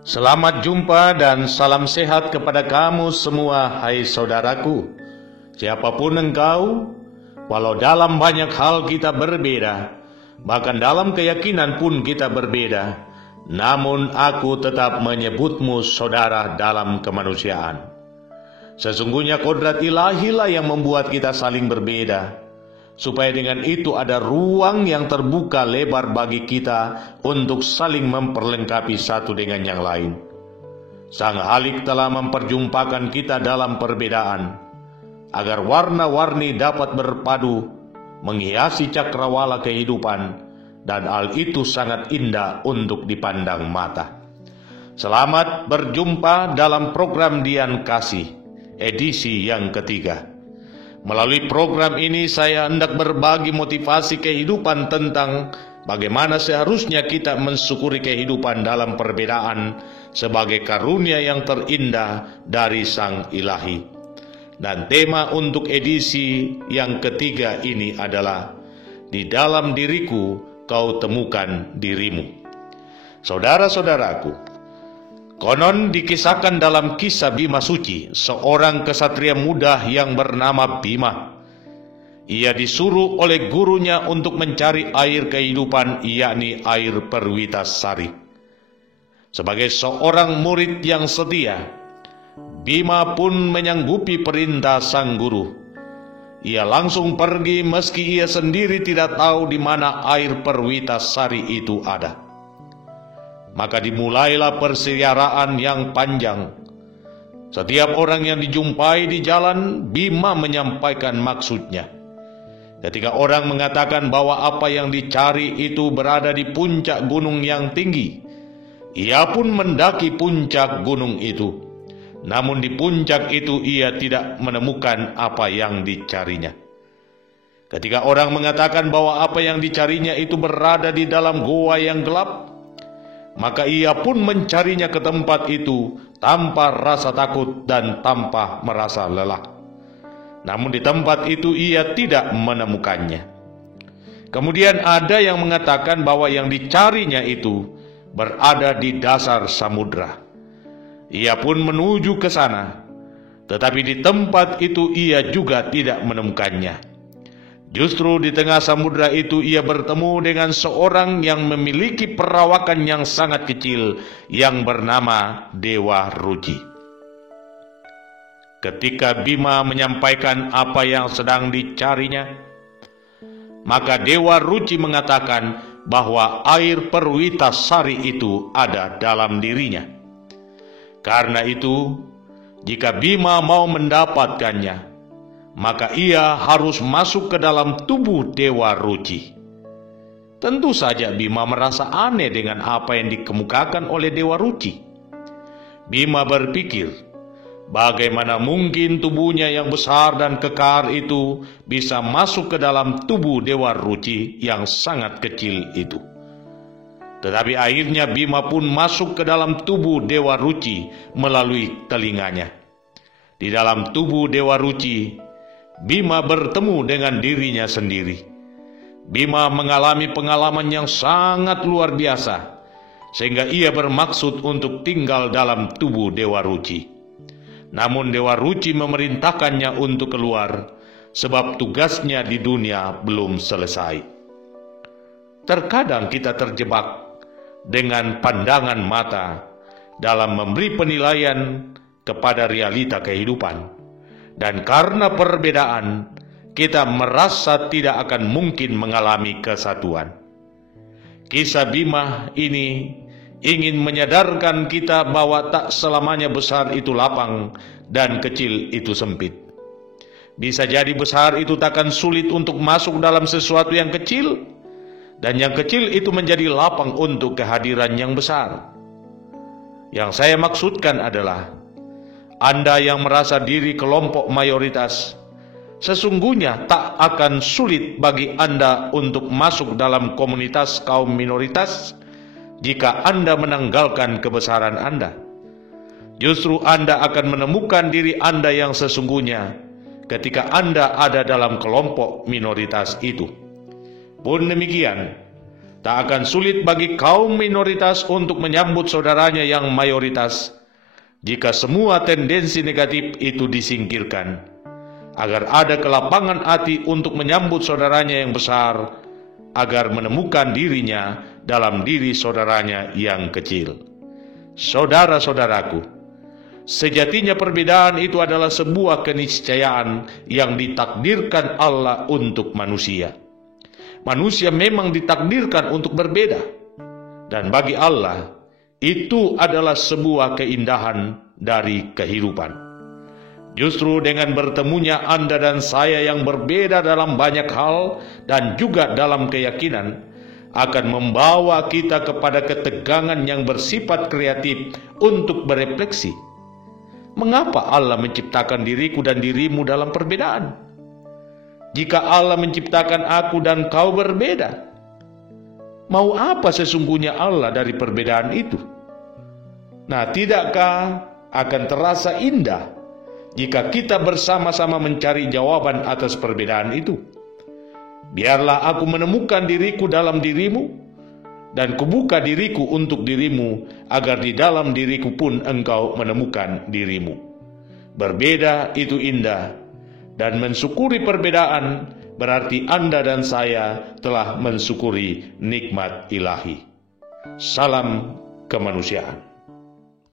Selamat jumpa dan salam sehat kepada kamu semua, hai saudaraku. Siapapun engkau, walau dalam banyak hal kita berbeda, bahkan dalam keyakinan pun kita berbeda, namun aku tetap menyebutmu saudara dalam kemanusiaan. Sesungguhnya kodrat ilahilah yang membuat kita saling berbeda, supaya dengan itu ada ruang yang terbuka lebar bagi kita untuk saling memperlengkapi satu dengan yang lain. Sang Halik telah memperjumpakan kita dalam perbedaan, agar warna-warni dapat berpadu, menghiasi cakrawala kehidupan, dan hal itu sangat indah untuk dipandang mata. Selamat berjumpa dalam program Dian Kasih, edisi yang ketiga. Melalui program ini saya hendak berbagi motivasi kehidupan tentang bagaimana seharusnya kita mensyukuri kehidupan dalam perbedaan sebagai karunia yang terindah dari Sang Ilahi. Dan tema untuk edisi yang ketiga ini adalah di dalam diriku kau temukan dirimu. Saudara-saudaraku, konon dikisahkan dalam kisah Bima Suci, seorang kesatria muda yang bernama Bima. Ia disuruh oleh gurunya untuk mencari air kehidupan, yakni air Perwitasari. Sebagai seorang murid yang setia, Bima pun menyanggupi perintah sang guru. Ia langsung pergi meski ia sendiri tidak tahu di mana air Perwitasari itu ada. Maka dimulailah persiaraan yang panjang. Setiap orang yang dijumpai di jalan, Bima menyampaikan maksudnya. Ketika orang mengatakan bahwa apa yang dicari itu berada di puncak gunung yang tinggi, ia pun mendaki puncak gunung itu. Namun di puncak itu ia tidak menemukan apa yang dicarinya. Ketika orang mengatakan bahwa apa yang dicarinya itu berada di dalam goa yang gelap, maka ia pun mencarinya ke tempat itu tanpa rasa takut dan tanpa merasa lelah. Namun di tempat itu ia tidak menemukannya. Kemudian ada yang mengatakan bahwa yang dicarinya itu berada di dasar samudra. Ia pun menuju ke sana, tetapi di tempat itu ia juga tidak menemukannya. Justru di tengah samudra itu ia bertemu dengan seorang yang memiliki perawakan yang sangat kecil yang bernama Dewa Ruci. Ketika Bima menyampaikan apa yang sedang dicarinya, maka Dewa Ruci mengatakan bahwa air Perwitasari itu ada dalam dirinya. Karena itu, jika Bima mau mendapatkannya, maka ia harus masuk ke dalam tubuh Dewa Ruci. Tentu saja Bima merasa aneh dengan apa yang dikemukakan oleh Dewa Ruci. Bima berpikir, bagaimana mungkin tubuhnya yang besar dan kekar itu bisa masuk ke dalam tubuh Dewa Ruci yang sangat kecil itu. Tetapi akhirnya Bima pun masuk ke dalam tubuh Dewa Ruci melalui telinganya. Di dalam tubuh Dewa Ruci, Bima bertemu dengan dirinya sendiri. Bima mengalami pengalaman yang sangat luar biasa, sehingga ia bermaksud untuk tinggal dalam tubuh Dewa Ruci. Namun Dewa Ruci memerintahkannya untuk keluar, sebab tugasnya di dunia belum selesai. Terkadang kita terjebak dengan pandangan mata dalam memberi penilaian kepada realita kehidupan. Dan karena perbedaan, kita merasa tidak akan mungkin mengalami kesatuan. Kisah Bima ini ingin menyadarkan kita bahwa tak selamanya besar itu lapang dan kecil itu sempit. Bisa jadi besar itu takkan sulit untuk masuk dalam sesuatu yang kecil, dan yang kecil itu menjadi lapang untuk kehadiran yang besar. Yang saya maksudkan adalah, Anda yang merasa diri kelompok mayoritas, sesungguhnya tak akan sulit bagi Anda untuk masuk dalam komunitas kaum minoritas jika Anda menanggalkan kebesaran Anda. Justru Anda akan menemukan diri Anda yang sesungguhnya ketika Anda ada dalam kelompok minoritas itu. Pun demikian, Tak akan sulit bagi kaum minoritas untuk menyambut saudaranya yang mayoritas jika semua tendensi negatif itu disingkirkan, agar ada kelapangan hati untuk menyambut saudaranya yang besar, agar menemukan dirinya dalam diri saudaranya yang kecil. Saudara-saudaraku, sejatinya perbedaan itu adalah sebuah keniscayaan yang ditakdirkan Allah untuk manusia. Manusia memang ditakdirkan untuk berbeda, dan bagi Allah itu adalah sebuah keindahan dari kehidupan. Justru dengan bertemunya Anda dan saya yang berbeda dalam banyak hal dan juga dalam keyakinan, akan membawa kita kepada ketegangan yang bersifat kreatif untuk berefleksi. Mengapa Allah menciptakan diriku dan dirimu dalam perbedaan? Jika Allah menciptakan aku dan kau berbeda, mau apa sesungguhnya Allah dari perbedaan itu? Nah, tidakkah akan terasa indah jika kita bersama-sama mencari jawaban atas perbedaan itu? Biarlah aku menemukan diriku dalam dirimu, dan kubuka diriku untuk dirimu, agar di dalam diriku pun engkau menemukan dirimu. Berbeda itu indah, dan mensyukuri perbedaan berarti Anda dan saya telah mensyukuri nikmat ilahi. Salam kemanusiaan.